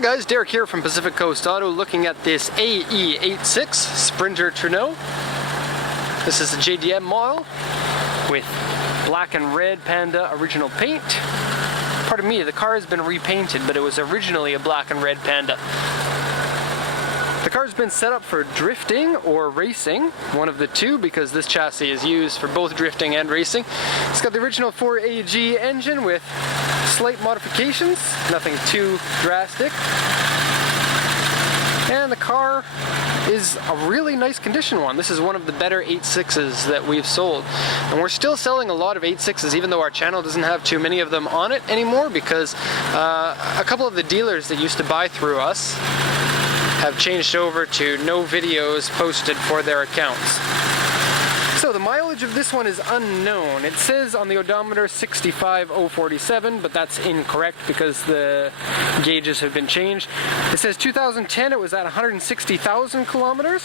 Hi guys, Derek here from Pacific Coast Auto looking at this AE86 Sprinter Trueno. This is a JDM model with black and red Panda original paint. Pardon me, the car has been repainted, but it was originally a black and red Panda. The car's been set up for drifting or racing, one of the two, because this chassis is used for both drifting and racing. It's got the original 4AG engine with slight modifications, nothing too drastic. And the car is a really nice condition one. This is one of the better 86s that we've sold. And we're still selling a lot of 86s, even though our channel doesn't have too many of them on it anymore, because a couple of the dealers that used to buy through us have changed over to no videos posted for their accounts. So the mileage of this one is unknown. It says on the odometer 65,047, but that's incorrect because the gauges have been changed. It says 2010 it was at 160,000 kilometers.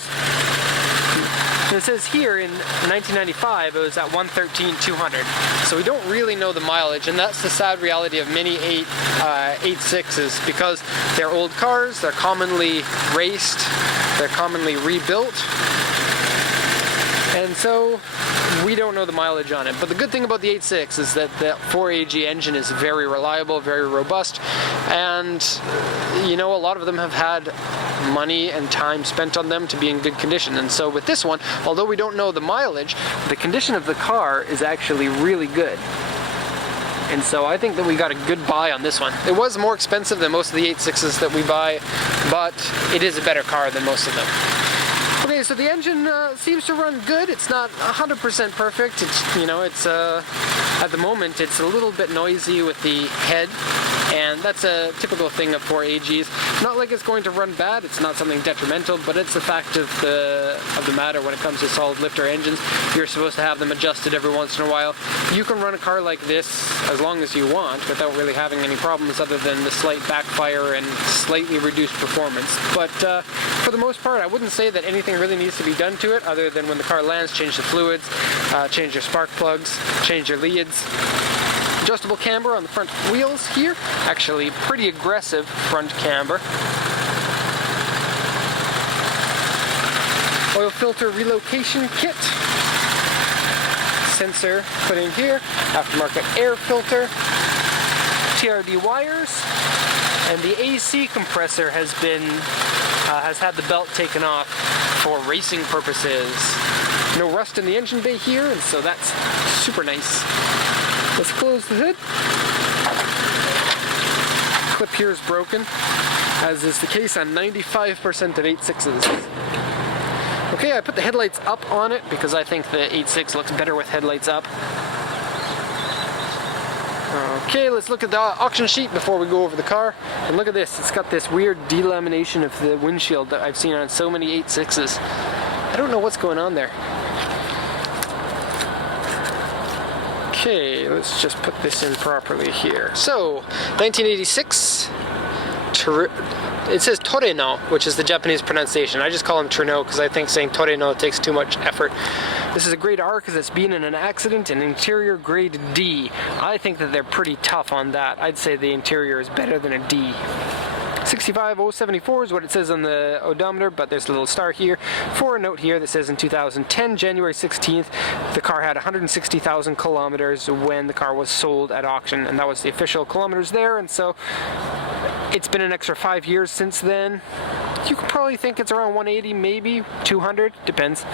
And it says here in 1995 it was at 113,200. So we don't really know the mileage, and that's the sad reality of many 86s, because they're old cars, they're commonly raced, they're commonly rebuilt. And so we don't know the mileage on it. But the good thing about the 86 is that the 4AG engine is very reliable, very robust, and you know, a lot of them have had money and time spent on them to be in good condition. And so with this one, although we don't know the mileage, the condition of the car is actually really good. And so I think that we got a good buy on this one. It was more expensive than most of the 86s that we buy, but it is a better car than most of them. Okay, so the engine seems to run good. It's not 100% perfect. It's, you know, it's at the moment it's a little bit noisy with the head, and that's a typical thing of 4AGs. Not like it's going to run bad. It's not something detrimental, but it's a fact of the matter when it comes to solid lifter engines. You're supposed to have them adjusted every once in a while. You can run a car like this as long as you want without really having any problems other than the slight backfire and slightly reduced performance. But for the most part, I wouldn't say that anything really needs to be done to it, other than when the car lands, change the fluids, change your spark plugs, change your leads. Adjustable camber on the front wheels here. Actually, pretty aggressive front camber. Oil filter relocation kit. Sensor put in here. Aftermarket air filter. TRD wires. And the AC compressor has had the belt taken off for racing purposes. No rust in the engine bay here, and so that's super nice. Let's close the hood. Clip here is broken, as is the case on 95% of 86s. Okay, I put the headlights up on it because I think the 86 looks better with headlights up. Okay, let's look at the auction sheet before we go over the car. And look at this, it's got this weird delamination of the windshield that I've seen on so many 86s. I don't know what's going on there. Okay, let's just put this in properly here. So, 1986, it says Trueno, which is the Japanese pronunciation. I just call him Trueno because I think saying Trueno takes too much effort. This is a grade R because it's been in an accident, and interior grade D. I think that they're pretty tough on that. I'd say the interior is better than a D. 65,074 is what it says on the odometer, but there's a little star here for a note here that says in 2010, January 16th, the car had 160,000 kilometers when the car was sold at auction, and that was the official kilometers there, and so it's been an extra 5 years since then. You could probably think it's around 180, maybe 200, depends.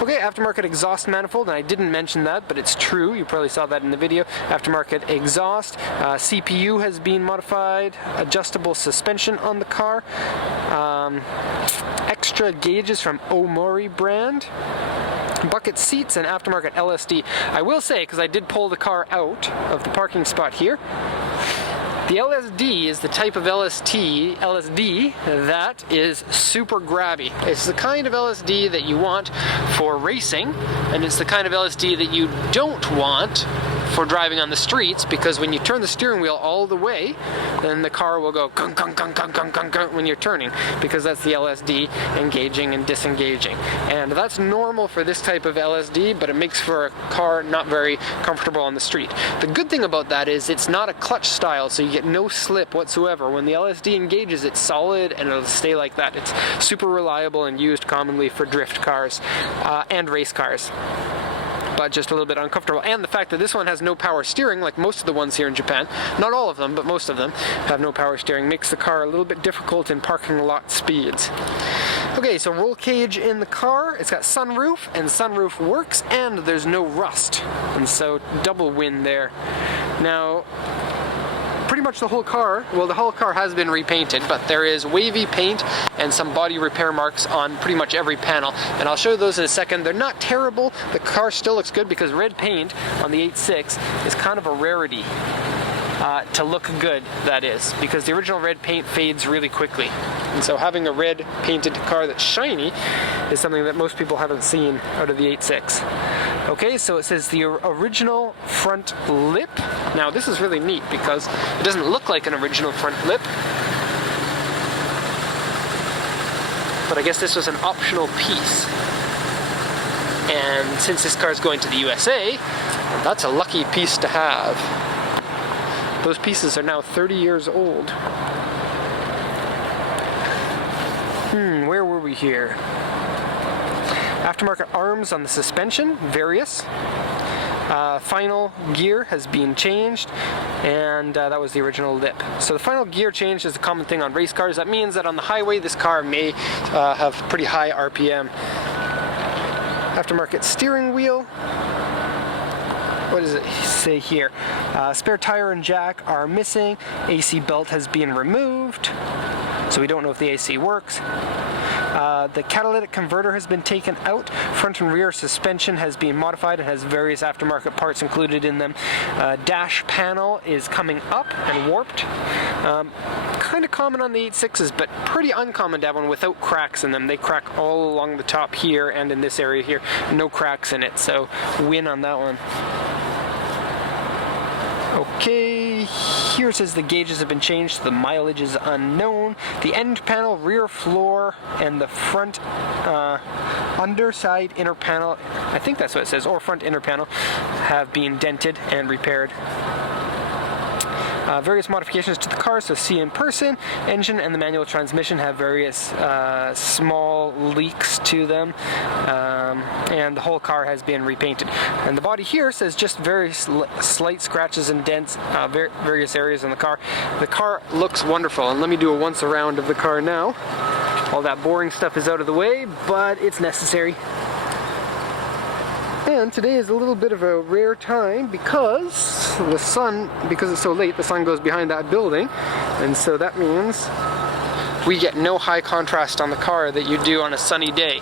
Okay, aftermarket exhaust manifold, and I didn't mention that, but it's true. You probably saw that in the video. Aftermarket exhaust. CPU has been modified. Adjustable suspension on the car. Extra gauges from Omori brand. Bucket seats and aftermarket LSD. I will say, because I did pull the car out of the parking spot here, the LSD is the type of LSD that is super grabby. It's the kind of LSD that you want for racing, and it's the kind of LSD that you don't want for driving on the streets, because when you turn the steering wheel all the way, then the car will go gung, gung, gung, gung, gung, gung, gung when you're turning, because that's the LSD engaging and disengaging. And that's normal for this type of LSD, but it makes for a car not very comfortable on the street. The good thing about that is it's not a clutch style, so you get no slip whatsoever. When the LSD engages, it's solid and it'll stay like that. It's super reliable and used commonly for drift cars and race cars, but just a little bit uncomfortable. And the fact that this one has no power steering, like most of the ones here in Japan, not all of them, but most of them have no power steering, makes the car a little bit difficult in parking lot speeds. Okay, so roll cage in the car, it's got sunroof, and sunroof works, and there's no rust, and so double win there. Now, pretty much the whole car, well, the whole car has been repainted, but there is wavy paint and some body repair marks on pretty much every panel, and I'll show those in a second. They're not terrible. The car still looks good because red paint on the 86 is kind of a rarity. To look good, that is, because the original red paint fades really quickly, and so having a red painted car that's shiny is something that most people haven't seen out of the 86. Okay, so it says the original front lip. Now this is really neat because it doesn't look like an original front lip, but I guess this was an optional piece, and since this car is going to the USA, that's a lucky piece to have. Those pieces are now 30 years old. Where were we here? Aftermarket arms on the suspension, various. Final gear has been changed, and that was the original lip. So the final gear change is a common thing on race cars. That means that on the highway this car may have pretty high RPM. Aftermarket steering wheel. What does it say here? Spare tire and jack are missing. AC belt has been removed, so we don't know if the AC works. The catalytic converter has been taken out. Front and rear suspension has been modified and has various aftermarket parts included in them. Dash panel is coming up and warped. Kind of common on the 86s, but pretty uncommon to have one without cracks in them. They crack all along the top here and in this area here. No cracks in it, so win on that one. Okay, here it says the gauges have been changed, the mileage is unknown. The end panel, rear floor, and the front underside inner panel, I think that's what it says, or front inner panel, have been dented and repaired. Various modifications to the car, so see in person. Engine and the manual transmission have various small leaks to them, and the whole car has been repainted. And the body here says just very slight scratches and dents, various areas in the car. The car looks wonderful, and let me do a once around of the car now. All that boring stuff is out of the way, but it's necessary. And today is a little bit of a rare time because the sun, because it's so late, the sun goes behind that building, and so that means we get no high contrast on the car that you do on a sunny day.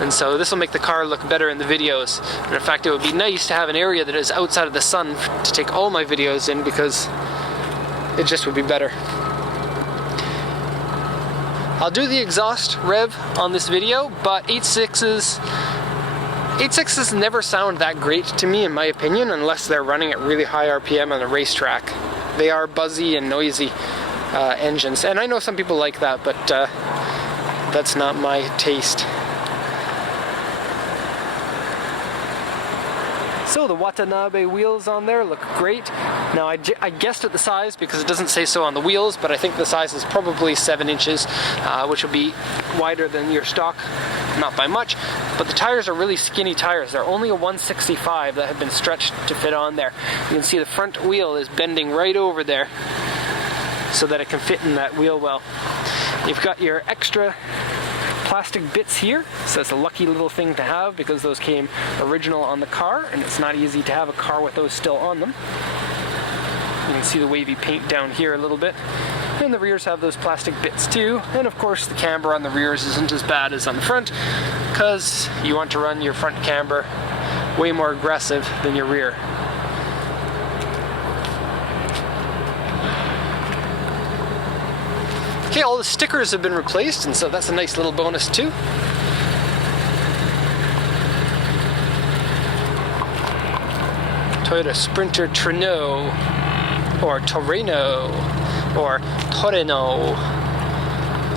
And so this will make the car look better in the videos. And in fact, it would be nice to have an area that is outside of the sun to take all my videos in, because it just would be better. I'll do the exhaust rev on this video, but 86s never sound that great to me, in my opinion, unless they're running at really high RPM on a racetrack. They are buzzy and noisy engines, and I know some people like that, but that's not my taste. So the Watanabe wheels on there look great. Now I guessed at the size because it doesn't say so on the wheels, but I think the size is probably 7 inches, which will be wider than your stock, not by much. But the tires are really skinny tires. They're only a 165 that have been stretched to fit on there. You can see the front wheel is bending right over there so that it can fit in that wheel well. You've got your extra plastic bits here, so it's a lucky little thing to have because those came original on the car, and it's not easy to have a car with those still on them. You can see the wavy paint down here a little bit, and the rears have those plastic bits too, and of course the camber on the rears isn't as bad as on the front because you want to run your front camber way more aggressive than your rear. Okay, all the stickers have been replaced, and so that's a nice little bonus too. Toyota Sprinter Trueno, or Trueno, or Trueno,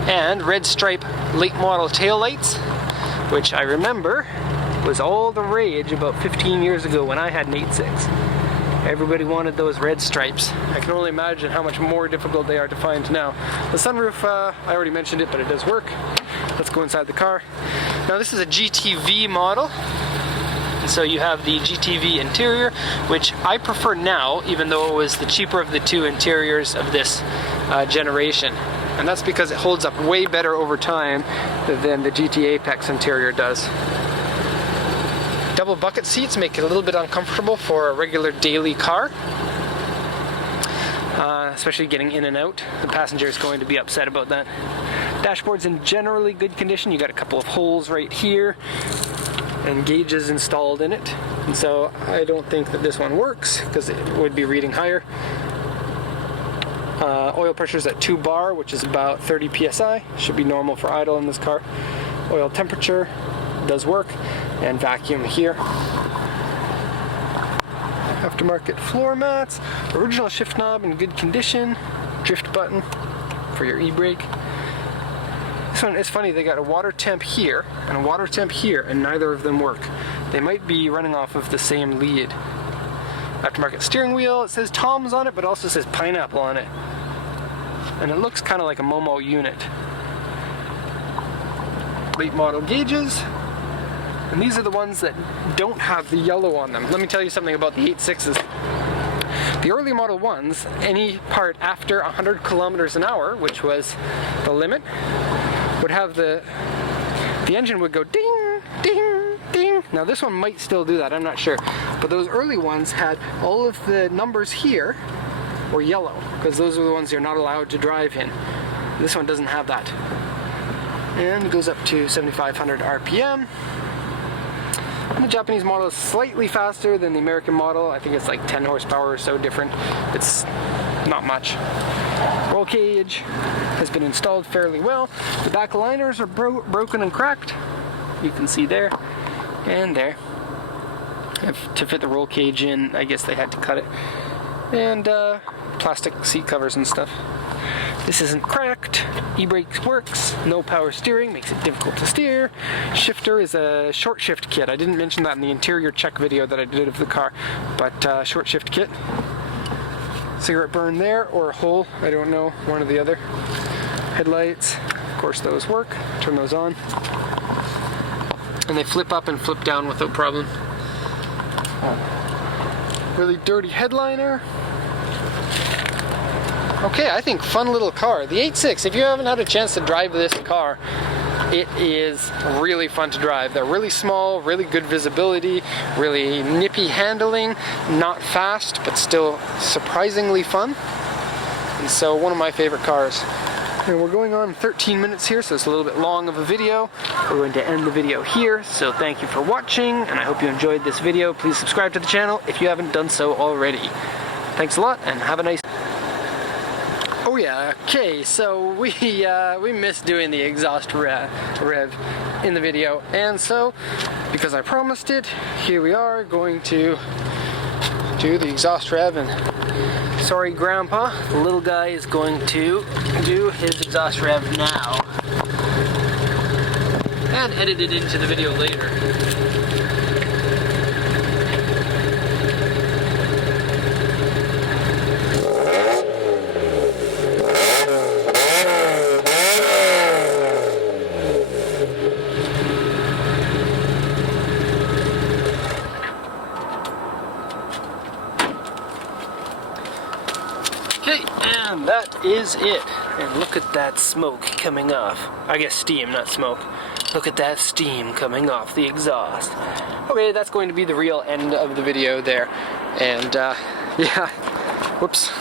and red stripe late model taillights, which I remember was all the rage about 15 years ago when I had an 86. Everybody wanted those red stripes. I can only imagine how much more difficult they are to find now. The sunroof, I already mentioned it, but it does work. Let's go inside the car. Now this is a GTV model. So you have the GTV interior, which I prefer now, even though it was the cheaper of the two interiors of this generation. And that's because it holds up way better over time than the GT Apex interior does. Double bucket seats make it a little bit uncomfortable for a regular daily car, especially getting in and out. The passenger is going to be upset about that. Dashboard's in generally good condition. You got a couple of holes right here and gauges installed in it, and so I don't think that this one works because it would be reading higher. Oil pressure's at 2 bar, which is about 30 psi. Should be normal for idle in this car. Oil temperature does work, and vacuum here. Aftermarket floor mats, original shift knob in good condition, drift button for your e-brake. This one is funny, they got a water temp here and a water temp here, and neither of them work. They might be running off of the same lead. Aftermarket steering wheel, it says Tom's on it, but also says Pineapple on it. And it looks kind of like a Momo unit. Late model gauges. And these are the ones that don't have the yellow on them. Let me tell you something about the 86s. The early model ones, any part after 100 kilometers an hour, which was the limit, would have the engine would go ding, ding, ding. Now this one might still do that, I'm not sure. But those early ones had all of the numbers here were yellow, because those are the ones you're not allowed to drive in. This one doesn't have that. And it goes up to 7,500 RPM. And the Japanese model is slightly faster than the American model. I think it's like 10 horsepower or so different. It's not much. Roll cage has been installed fairly well. The back liners are broken and cracked. You can see there and there. To fit the roll cage in, I guess they had to cut it. And plastic seat covers and stuff. This isn't cracked. E-brake works. No power steering, makes it difficult to steer. Shifter is a short shift kit. I didn't mention that in the interior check video that I did of the car, but short shift kit. Cigarette burn there, or a hole, I don't know, one or the other. Headlights, of course those work. Turn those on. And they flip up and flip down without problem. Really dirty headliner. Okay, I think fun little car. The 86, if you haven't had a chance to drive this car, it is really fun to drive. They're really small, really good visibility, really nippy handling, not fast, but still surprisingly fun. And so one of my favorite cars. And we're going on 13 minutes here, so it's a little bit long of a video. We're going to end the video here, so thank you for watching, and I hope you enjoyed this video. Please subscribe to the channel if you haven't done so already. Thanks a lot, and have a nice day. Oh yeah, okay, so we missed doing the exhaust rev in the video, and so, because I promised it, here we are going to do the exhaust rev, and sorry Grandpa, the little guy is going to do his exhaust rev now, and edit it into the video later. Okay, and that is it. And look at that smoke coming off. I guess steam, not smoke. Look at that steam coming off the exhaust. Okay, that's going to be the real end of the video there. And, yeah, whoops.